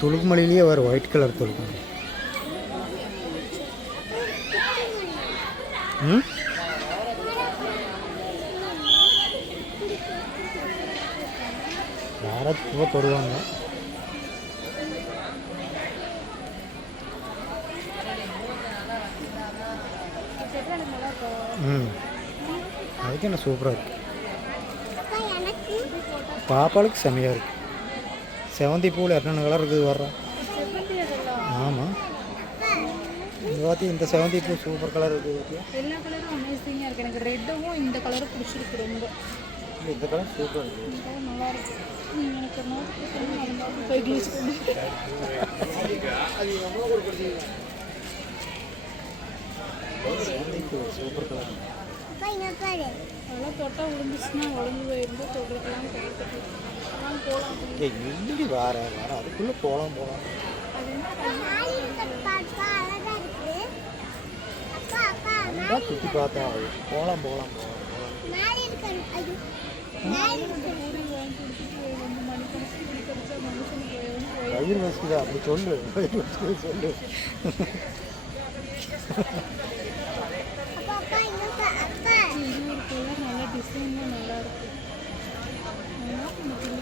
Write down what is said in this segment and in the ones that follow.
துளுக்கு மலையிலேயே வரும் white colour துளுக்கு மலை ம் யாராச்சும் தொடுவாங்க ம். அதுக்கு என்ன சூப்பராக இருக்கு? பாப்பாளுக்கு செமையாக இருக்கு. செவந்தி பூவில் என்னென்ன கலர் இருக்குது வர்றா ஆமாம் பார்த்தி இந்த செவந்தி பூ சூப்பர் கலர் இருக்குது? எல்லா கலரும் அமேசிங்காக இருக்குது எனக்கு ரெட்டும் இந்த கலரும் பிடிச்சிருக்கு ரொம்ப. இந்த கலர் சூப்பராக இருக்குது நல்லா இருக்கு. ம், எனக்கு ஒரு நோட் கொடுத்தீங்கன்னா அது மாதிரி போய் க்ளீஸ் பண்ணி செவந்தி பூ சூப்பர் கலர் அதெல்லாம் தொட்டால் விழுந்துச்சுன்னா உடம்பு போயிருந்து தொடுறதுலாம் அதெல்லாம் போகலாம் ஏய் இல்லடி வார வார. அதுக்குள்ளே போகலாம் போகலாம் சுற்றி பார்த்தா போகலாம் போகலாம் போகலாம் போய் வயிறு வசிக்குதா அப்படி சொல்லு வயிறு வசிக்குது சொல்லு இது ஒரு கலர் நல்ல டிசைன்லாம் நல்லா இருக்கு அதனால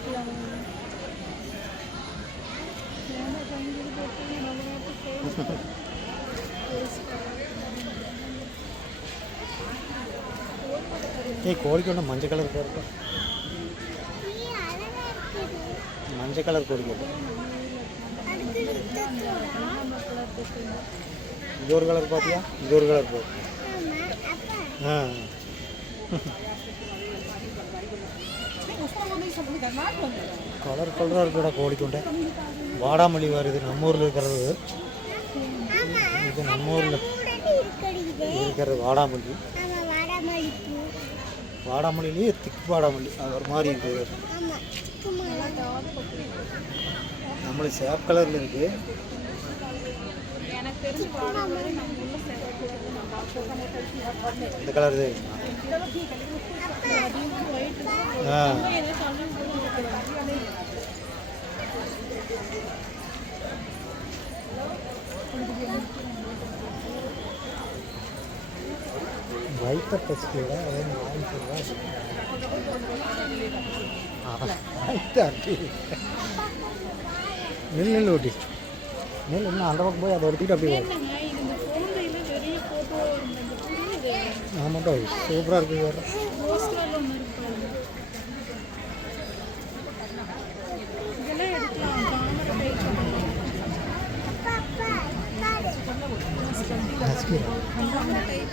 ஏய் கோழிக்கொண்டை மஞ்சள் கலர் போகிறப்ப மஞ்சள் கலர் கோழிக்கொண்டை இது ஒரு கலர் பார்த்தியா இது ஒரு கலர் போ ஆ. கலர் கலராக இருக்குடா கோழிக்கொண்டை. வாடாமல்லி வருது நம்ம ஊரில் இருக்கிறது. இது நம்ம ஊரில் இருக்கிறது வாடாமல்லி. வாடாமல்லிலேயே திக்கு வாடாமல்லி. அது ஒரு மாதிரி இருக்குது நம்மளுக்கு சேப் கலரில் இருக்குது இந்த கலர் இது. அதிகம் ஆ ஏதோ சொல்லி அதே வாங்கிக்கிறதா நெல் நெல் ஓட்டி நெல் இன்னும் அந்த பக்கம் போய் அதை எடுத்துக்கிட்டு அப்படியே வரும் என்னங்க இது இந்த குழந்தையில வெளியே போட்டோ இந்த புரியுது ஆமாட்டா சூப்பராக இருக்குது வேறு போஸ்டர் ஒன்று இருக்கு இதெல்லாம் எடுக்கலாம் தாமரை டைப் தாமரை டைப்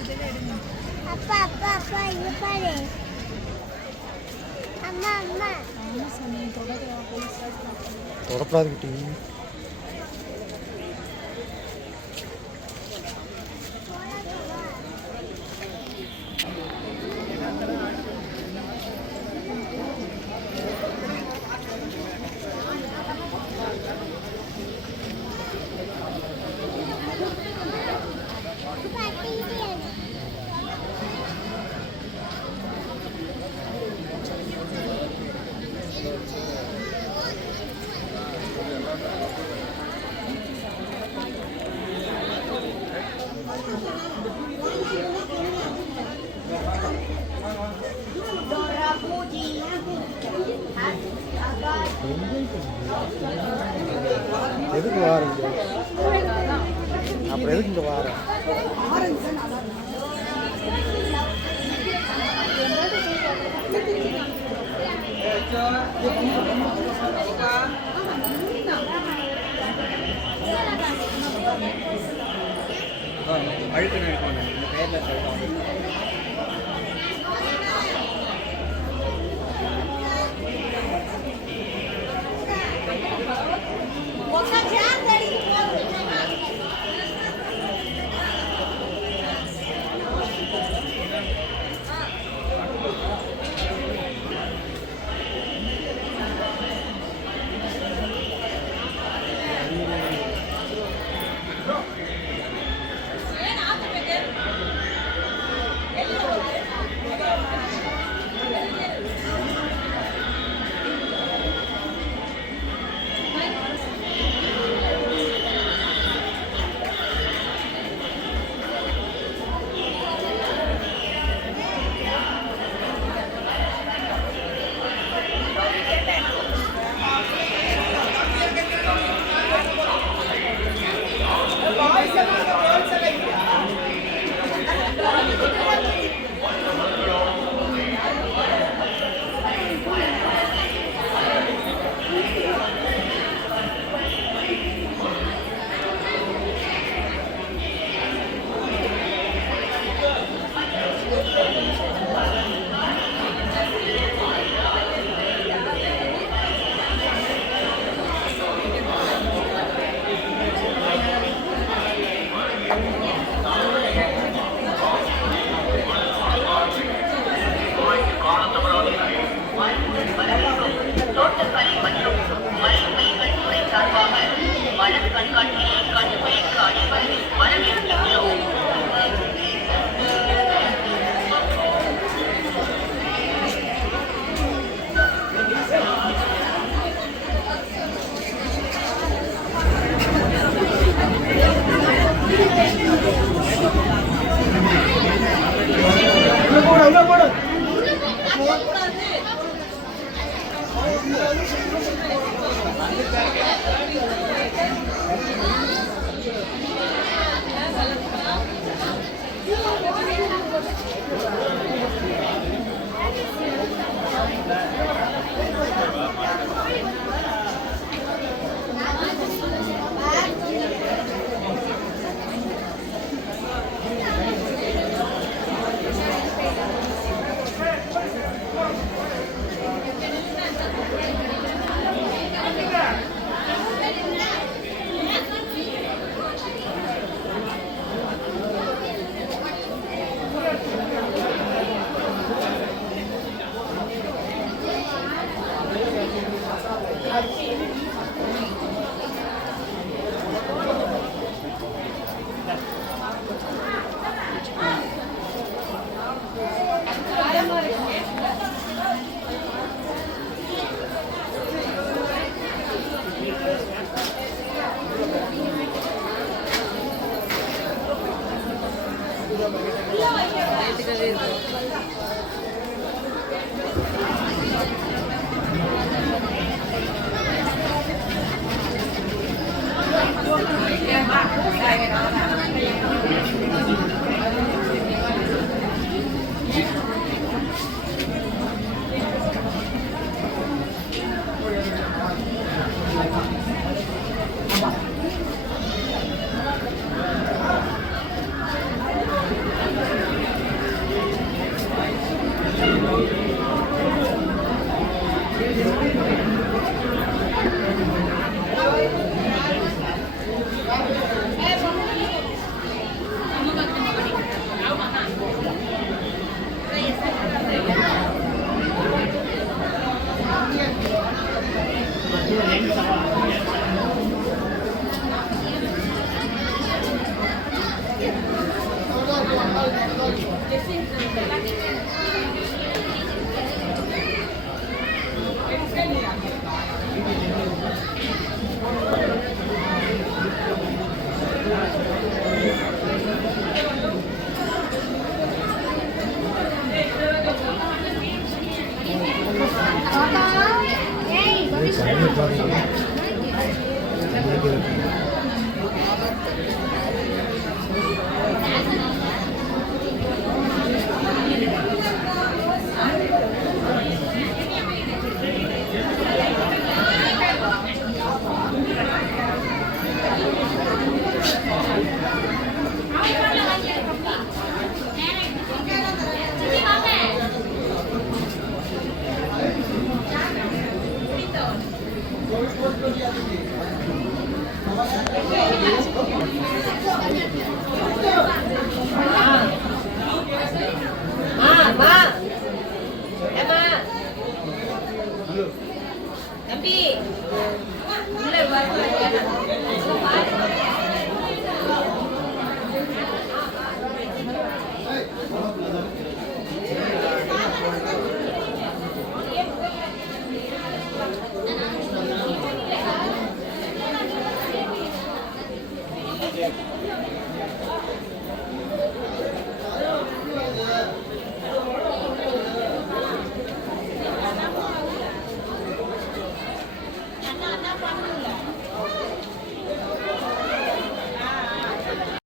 இதெல்லாம் எடுங்க அப்பா அப்பா அப்பா இங்க பாரு அம்மா அழுக்கு அழுக்கு இந்த பேரில் சொல்லுவாங்க tapi mulai buat pelajaran